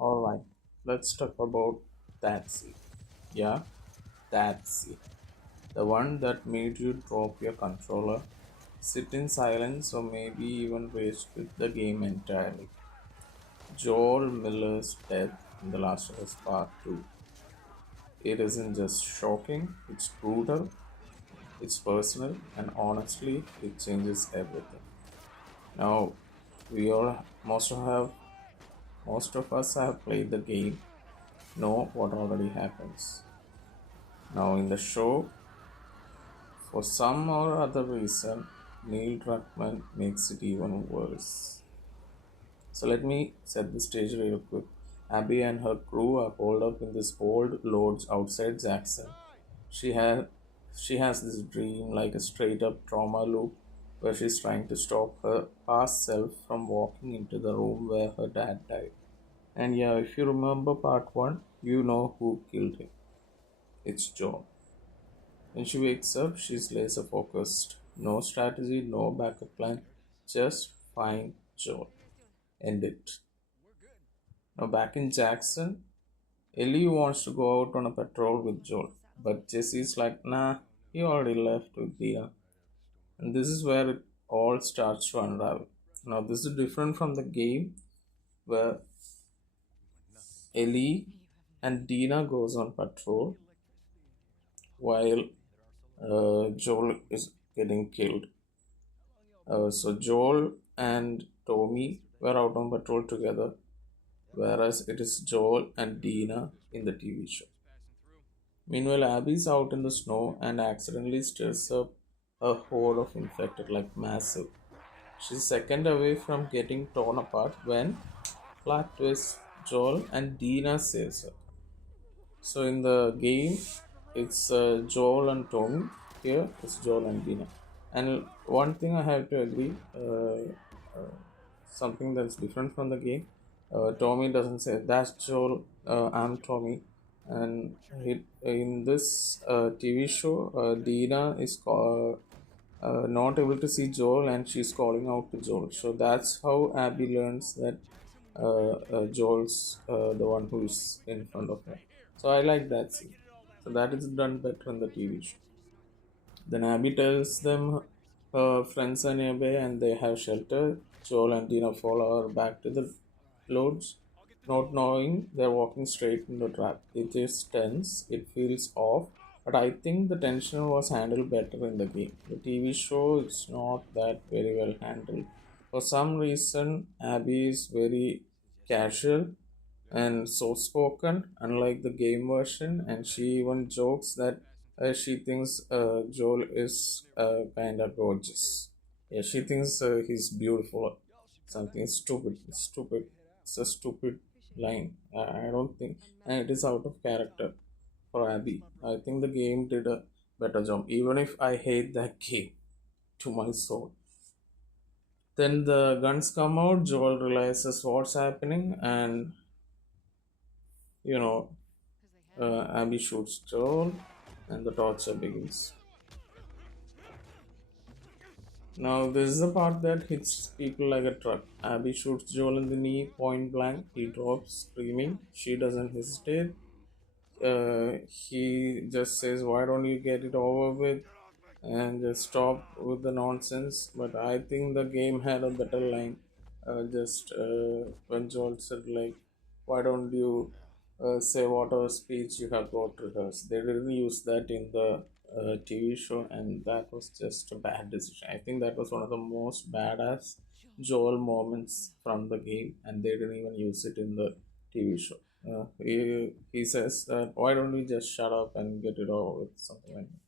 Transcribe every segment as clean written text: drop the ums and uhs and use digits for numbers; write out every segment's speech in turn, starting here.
Alright, let's talk about that scene. Yeah, that scene. The one that made you drop your controller, sit in silence, or maybe even rage quit the game entirely. Joel Miller's death in The Last of Us Part 2. It isn't just shocking, it's brutal, it's personal, and honestly, it changes everything. Now, we all most of us have played the game, know what already happens. Now, in the show, for some or other reason, Neil Druckmann makes it even worse. So let me set the stage real quick. Abby and her crew are holed up in this old lodge outside Jackson. She has she has this dream, like a straight up trauma loop, where she's trying to stop her past self from walking into the room where her dad died. And yeah, if you remember part one, you know who killed him. It's John. When she wakes up, she's laser focused. No strategy, no backup plan, just find Joel. End it. Now back in Jackson, Ellie wants to go out on a patrol with Joel, but Jesse's like, nah, he already left with Dia. And this is where it all starts to unravel. Now this is different from the game where Ellie and Dina goes on patrol while Joel is getting killed. So Joel and Tommy were out on patrol together, whereas it is Joel and Dina in the TV show. Meanwhile, Abby's out in the snow and accidentally stirs up a horde of infected, like massive. She's second away from getting torn apart when, plot twist, Joel and Dina saves her. So in the game, it's Joel and Tommy. Here, it's Joel and Dina. And one thing I have to agree, something that's different from the game. Tommy doesn't say that's Joel. I'm Tommy. And in this TV show, Dina is not able to see Joel, and she's calling out to Joel. So that's how Abby learns that Joel's the one who's in front of her. So I like that scene. So that is done better in the TV show. Then Abby tells them her friends are nearby and they have shelter. Joel and Dina follow her back to the lodge, not knowing they're walking straight into the trap. It is tense, it feels off, but I think the tension was handled better in the game. The TV show is not that very well handled. For some reason, Abby is very casual and soft spoken, unlike the game version, and she even jokes that she thinks Joel is kind of gorgeous. Yeah, she thinks he's beautiful. Something stupid, stupid. It's a stupid line. I don't think, and it is out of character for Abby. I think the game did a better job, even if I hate that game to my soul. Then the guns come out. Joel realizes what's happening, and you know Abby shoots Joel, and the torture begins. Now, this is the part that hits people like a truck. Abby shoots Joel in the knee point blank. He drops, screaming. She doesn't hesitate. He just says, "Why don't you get it over with and just stop with the nonsense?" But I think the game had a better line. Just when Joel said, like, "Why don't you say whatever speech you have got rehearsed?" They didn't use that in the TV show, and that was just a bad decision. I think that was one of the most badass Joel moments from the game, and they didn't even use it in the TV show. He says that, "Why don't we just shut up and get it over with?" Something like that.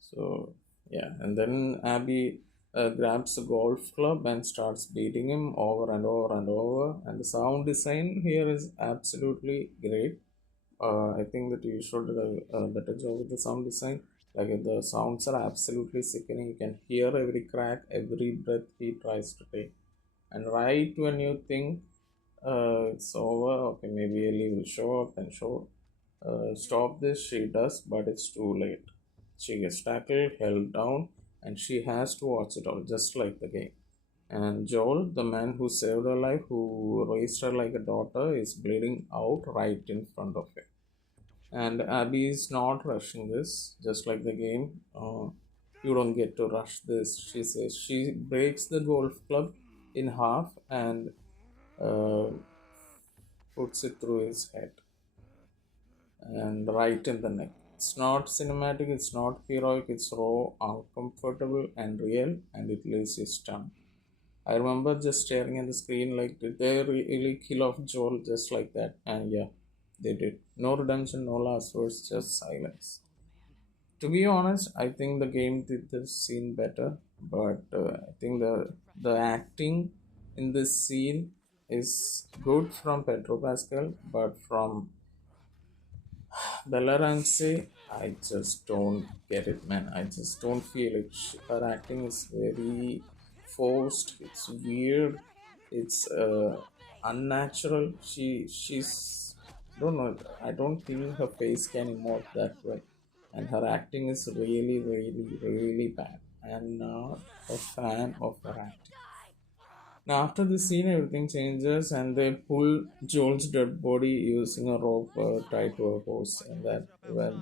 So yeah, and then Abby grabs a golf club and starts beating him over and over and over. And the sound design here is absolutely great. I think the TV show did a better job with the sound design. Like the sounds are absolutely sickening. You can hear every crack, every breath he tries to take. And right when you think it's over, okay, maybe Ellie will show up and stop this. She does, but it's too late. She gets tackled, held down, and she has to watch it all, just like the game. And Joel, the man who saved her life, who raised her like a daughter, is bleeding out right in front of him. And Abby is not rushing this, just like the game. You don't get to rush this, she says. She breaks the golf club in half and uh, puts it through his head and right in the neck. It's not cinematic, it's not heroic, it's raw, uncomfortable, and real, and it leaves you stunned. I remember just staring at the screen like, did they really kill off Joel just like that? And yeah, they did. No redemption, no last words, just silence. To be honest, I think the game did this scene better, but I think the acting in this scene is good from Pedro Pascal, but from Bella Ramsey, I just don't get it, man. I just don't feel it. Her acting is very forced. It's weird. It's unnatural. She's don't know. I don't think her face can emote that well, and her acting is really, really, really bad. I'm not a fan of her acting. Now, after this scene, everything changes, and they pull Joel's dead body using a rope tied to a horse, and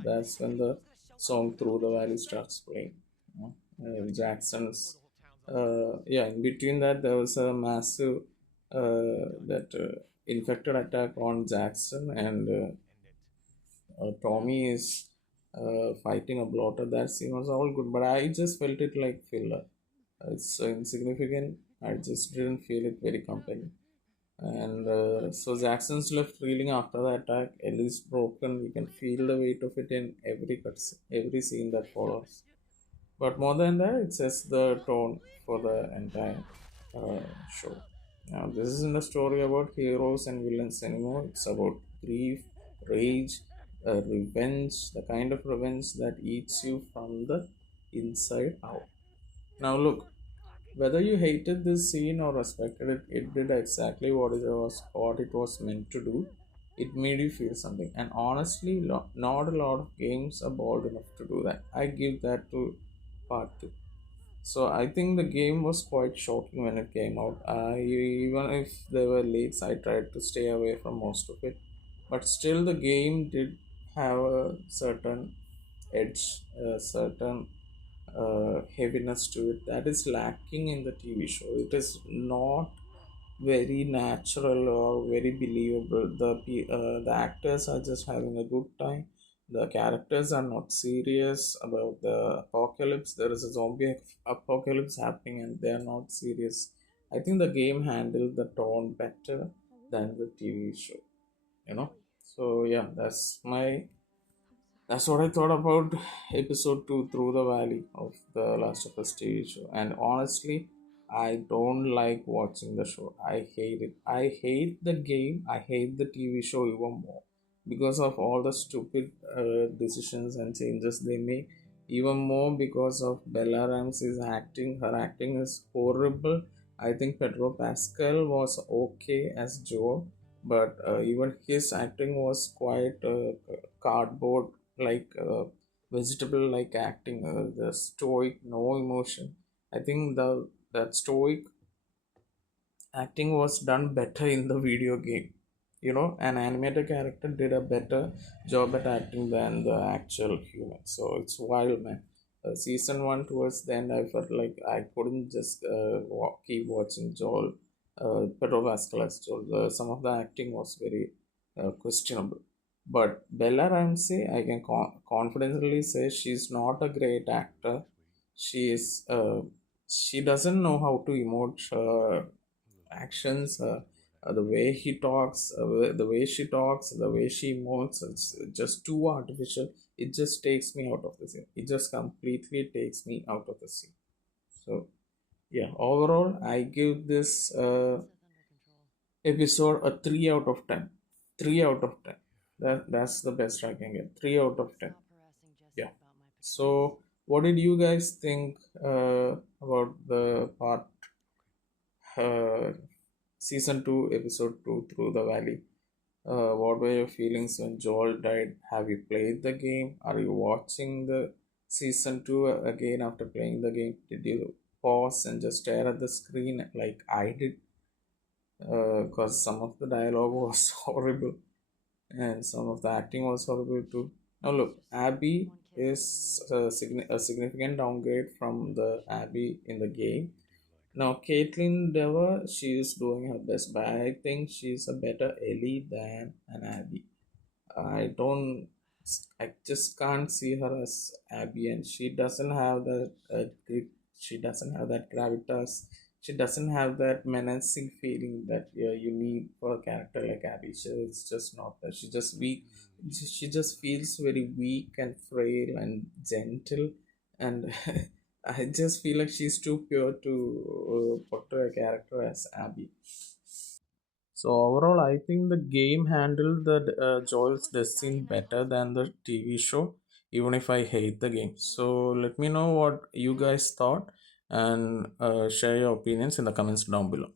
that's when the song "Through the Valley" starts playing. Jackson's, yeah. In between that, there was a massive that infected attack on Jackson, and Tommy is fighting a bloater. That scene was all good, but I just felt it like filler. It's so insignificant. I just didn't feel it very compelling. And so Jackson's left reeling after the attack. Ellie's broken. You can feel the weight of it in every scene that follows. But more than that, it sets the tone for the entire show. Now, this isn't a story about heroes and villains anymore. It's about grief, rage, revenge, the kind of revenge that eats you from the inside out. Now, look, whether you hated this scene or respected it, it did exactly what it was meant to do. It made you feel something, and honestly, not a lot of games are bold enough to do that. I give that to part two. So I think the game was quite shocking when it came out. Even if there were leaks, I tried to stay away from most of it. But still, the game did have a certain edge, a certain heaviness to it that is lacking in the TV show. It is not very natural or very believable. The actors are just having a good time. The characters are not serious about the apocalypse. There is a zombie apocalypse happening, and they are not serious. I think the game handled the tone better than the TV show. You know. So yeah, that's what I thought about episode 2 Through the Valley of the Last of Us TV show. And honestly, I don't like watching the show. I hate it. I hate the game. I hate the TV show even more because of all the stupid decisions and changes they make. Even more because of Bella Ramsey's acting. Her acting is horrible. I think Pedro Pascal was okay as Joe, but even his acting was quite cardboard like vegetable like acting, the stoic no emotion. I think the that stoic acting was done better in the video game. An animated character did a better job at acting than the actual human. So it's wild, man. Season 1 towards the end, I felt like I couldn't just keep watching Joel, Pedro Pascal as Joel. Some of the acting was very questionable. But Bella Ramsey, I can confidently say she's not a great actor. She is she doesn't know how to emote actions, the way he talks, the way she talks, the way she emotes. It's just too artificial. It just takes me out of the scene. It just completely takes me out of the scene. So yeah, overall, I give this episode a 3 out of 10. 3 out of 10. That's the best I can get. 3 out of 10. Yeah. So, what did you guys think about the part uh, season 2, episode 2, Through the Valley? What were your feelings when Joel died? Have you played the game? Are you watching the season 2 again after playing the game? Did you? pause and just stare at the screen like I did, because some of the dialogue was horrible and some of the acting was horrible too. Now, look, Abby is a significant downgrade from the Abby in the game. Now, Caitlyn Dever, she is doing her best, but I think she's a better Ellie than an Abby. I don't, I just can't see her as Abby, and she doesn't have that grit, she doesn't have that gravitas, she doesn't have that menacing feeling that you need for a character like Abby. It's just not that. She just weak, she just feels very weak and frail and gentle, and I just feel like she's too pure to portray a character as Abby. So overall, I think the game handled the Joel's death scene better than the TV show, even if I hate the game. So let me know what you guys thought and share your opinions in the comments down below.